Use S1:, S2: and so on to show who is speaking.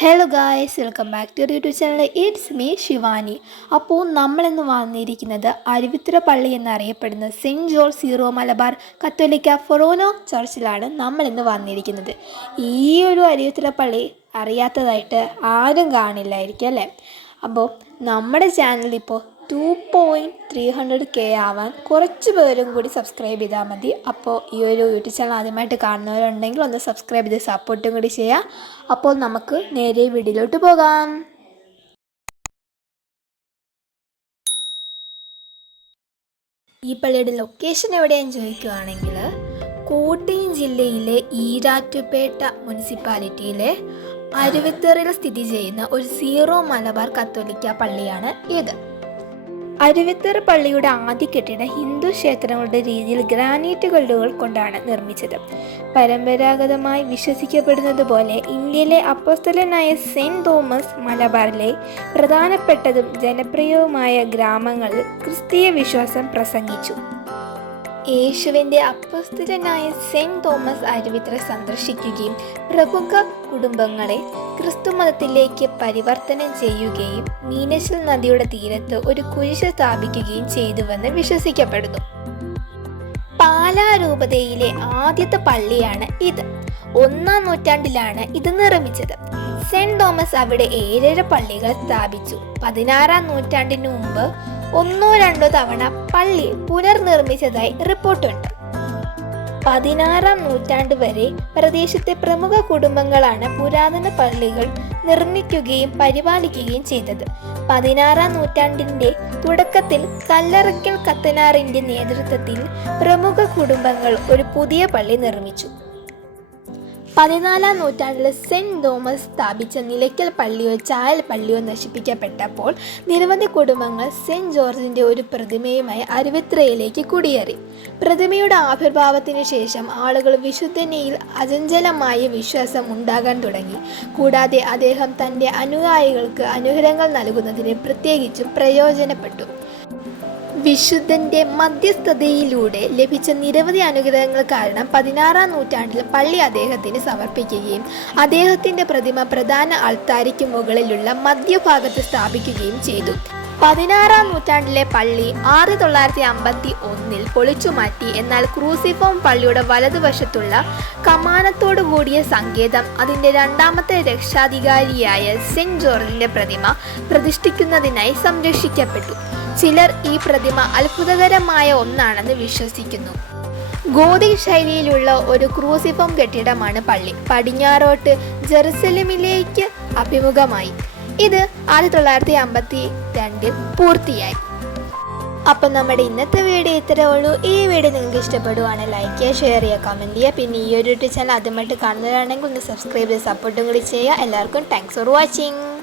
S1: Hello guys welcome back to YouTube channel it's me Shivani അപ്പോൾ നമ്മളിന്ന് വന്നിരിക്കുന്നത് അരുവിത്ര പള്ളി എന്നറിയപ്പെടുന്ന സെന്റ് ജോർജ് സീറോ മലബാർ കത്തോലിക്ക ഫൊറോനോ ചർച്ചിലാണ് നമ്മളിന്ന് വന്നിരിക്കുന്നത്. ഈ ഒരു അരുവിത്ര പള്ളി അറിയാത്തതായിട്ട് ആരും കാണില്ലായിരിക്കും അല്ലേ? അപ്പോൾ നമ്മുടെ ചാനൽ ഇപ്പോൾ two point three hundred K ആവാൻ കുറച്ച് പേരും കൂടി സബ്സ്ക്രൈബ് ചെയ്താൽ മതി. അപ്പോൾ ഈ ഒരു യൂട്യൂബ് ചാനൽ ആദ്യമായിട്ട് കാണുന്നവരുണ്ടെങ്കിൽ ഒന്ന് സബ്സ്ക്രൈബ് ചെയ്ത് സപ്പോർട്ടും കൂടി ചെയ്യുക അപ്പോൾ നമുക്ക് നേരെ വീഡിയോയിലോട്ട് പോകാം. ഈ പള്ളിയുടെ ലൊക്കേഷൻ എവിടെയാണെന്ന് ചോദിക്കുകയാണെങ്കിൽ കോട്ടയം ജില്ലയിലെ ഈരാറ്റുപേട്ട മുനിസിപ്പാലിറ്റിയിലെ അരുവിത്തേറിൽ സ്ഥിതി ചെയ്യുന്ന ഒരു സീറോ മലബാർ കത്തോലിക്ക പള്ളിയാണ് ഇത്. അരുവിത്തറ പള്ളിയുടെ ആദ്യ കെട്ടിടം ഹിന്ദു ക്ഷേത്രങ്ങളുടെ രീതിയിൽ ഗ്രാനൈറ്റ് കല്ലുകൾ കൊണ്ടാണ് നിർമ്മിച്ചത്. പരമ്പരാഗതമായി വിശ്വസിക്കപ്പെടുന്നത് പോലെ ഇന്ത്യയിലെ അപ്പോസ്തലനായ സെന്റ് തോമസ് മലബാറിലെ പ്രധാനപ്പെട്ടതും ജനപ്രിയവുമായ ഗ്രാമങ്ങളിൽ ക്രിസ്തീയ വിശ്വാസം പ്രസംഗിച്ചു. യേശുവിന്റെ അപ്പസ്തലനായ സെന്റ് തോമസ് അരുവിത്ര സന്ദർശിക്കുകയും പ്രമുഖ കുടുംബങ്ങളെ ക്രിസ്തുമതത്തിലേക്ക് പരിവർത്തനം ചെയ്യുകയും മീനശൽ നദിയുടെ തീരത്ത് ഒരു കുരിശ് സ്ഥാപിക്കുകയും ചെയ്തുവെന്ന് വിശ്വസിക്കപ്പെടുന്നു. പാലാരൂപതയിലെ ആദ്യത്തെ പള്ളിയാണ് ഇത്. ഒന്നാം നൂറ്റാണ്ടിലാണ് ഇത് നിർമ്മിച്ചത്. സെന്റ് തോമസ് അവിടെ ഏഴര പള്ളികൾ സ്ഥാപിച്ചു. പതിനാറാം നൂറ്റാണ്ടിനു മുമ്പ് ഒന്നോ രണ്ടോ തവണ പള്ളി പുനർനിർമ്മിച്ചതായി റിപ്പോർട്ടുണ്ട്. പതിനാറാം നൂറ്റാണ്ട് വരെ പ്രദേശത്തെ പ്രമുഖ കുടുംബങ്ങളാണ് പുരാതന പള്ളികൾ നിർമ്മിക്കുകയും പരിപാലിക്കുകയും ചെയ്തത്. പതിനാറാം നൂറ്റാണ്ടിന്റെ തുടക്കത്തിൽ കല്ലറയ്ക്കൽ കത്തനാറിന്റെ നേതൃത്വത്തിൽ പ്രമുഖ കുടുംബങ്ങൾ ഒരു പുതിയ പള്ളി നിർമ്മിച്ചു. പതിനാലാം നൂറ്റാണ്ടിൽ സെന്റ് തോമസ് സ്ഥാപിച്ച നിലയ്ക്കൽ പള്ളിയോ ചായൽ പള്ളിയോ നശിപ്പിക്കപ്പെട്ടപ്പോൾ നിരവധി കുടുംബങ്ങൾ സെന്റ് ജോർജിന്റെ ഒരു പ്രതിമയുമായി അരുവിത്രയിലേക്ക് കുടിയേറി. പ്രതിമയുടെ ആവിർഭാവത്തിന് ശേഷം ആളുകൾ വിശുദ്ധനയിൽ അചഞ്ചലമായ വിശ്വാസം ഉണ്ടാകാൻ തുടങ്ങി. കൂടാതെ അദ്ദേഹം തന്റെ അനുയായികൾക്ക് അനുഗ്രഹങ്ങൾ നൽകുന്നതിന് പ്രത്യേകിച്ചും പ്രയോജനപ്പെട്ടു. വിശുദ്ധന്റെ മധ്യസ്ഥതയിലൂടെ ലഭിച്ച നിരവധി അനുഗ്രഹങ്ങൾ കാരണം പതിനാറാം നൂറ്റാണ്ടിൽ പള്ളി അദ്ദേഹത്തിന് സമർപ്പിക്കുകയും അദ്ദേഹത്തിന്റെ പ്രതിമ പ്രധാന അൾത്താരിക്ക് മുകളിലുള്ള മധ്യഭാഗത്ത് സ്ഥാപിക്കുകയും ചെയ്തു. പതിനാറാം നൂറ്റാണ്ടിലെ പള്ളി ആയിരത്തി തൊള്ളായിരത്തി അമ്പത്തി ഒന്നിൽ പൊളിച്ചു മാറ്റി എന്നാൽ ക്രൂസിഫോം പള്ളിയുടെ വലതുവശത്തുള്ള കമാനത്തോടു കൂടിയ സങ്കേതം അതിന്റെ രണ്ടാമത്തെ രക്ഷാധികാരിയായ സെന്റ് ജോർജിന്റെ പ്രതിമ പ്രതിഷ്ഠിക്കുന്നതിനായി സംരക്ഷിക്കപ്പെട്ടു. ചിലർ ഈ പ്രതിമ അത്ഭുതകരമായ ഒന്നാണെന്ന് വിശ്വസിക്കുന്നു. ഗോതിക് ശൈലിയിലുള്ള ഒരു ക്രൂസിഫം കെട്ടിടമാണ് പള്ളി. പടിഞ്ഞാറോട്ട് ജെറുസലമിലേക്ക് അഭിമുഖമായി. ഇത് ആയിരത്തി തൊള്ളായിരത്തി അമ്പത്തി രണ്ടിൽ പൂർത്തിയായി. അപ്പം നമ്മുടെ ഇന്നത്തെ വീഡിയോ ഇത്രേ ഉള്ളൂ. ഈ വീഡിയോ നിങ്ങൾക്ക് ഇഷ്ടപ്പെടുവാണെങ്കിൽ ലൈക്ക് ചെയ്യുക ഷെയർ ചെയ്യുക കമന്റ് ചെയ്യുക. പിന്നെ ഈ ഒരു ചാനൽ ആദ്യമായിട്ട് കാണുന്നവരാണെങ്കിൽ ഒന്ന് സബ്സ്ക്രൈബ് ചെയ്ത് സപ്പോർട്ടും കൂടി ചെയ്യുക. എല്ലാവർക്കും താങ്ക്സ് ഫോർ വാച്ചിങ്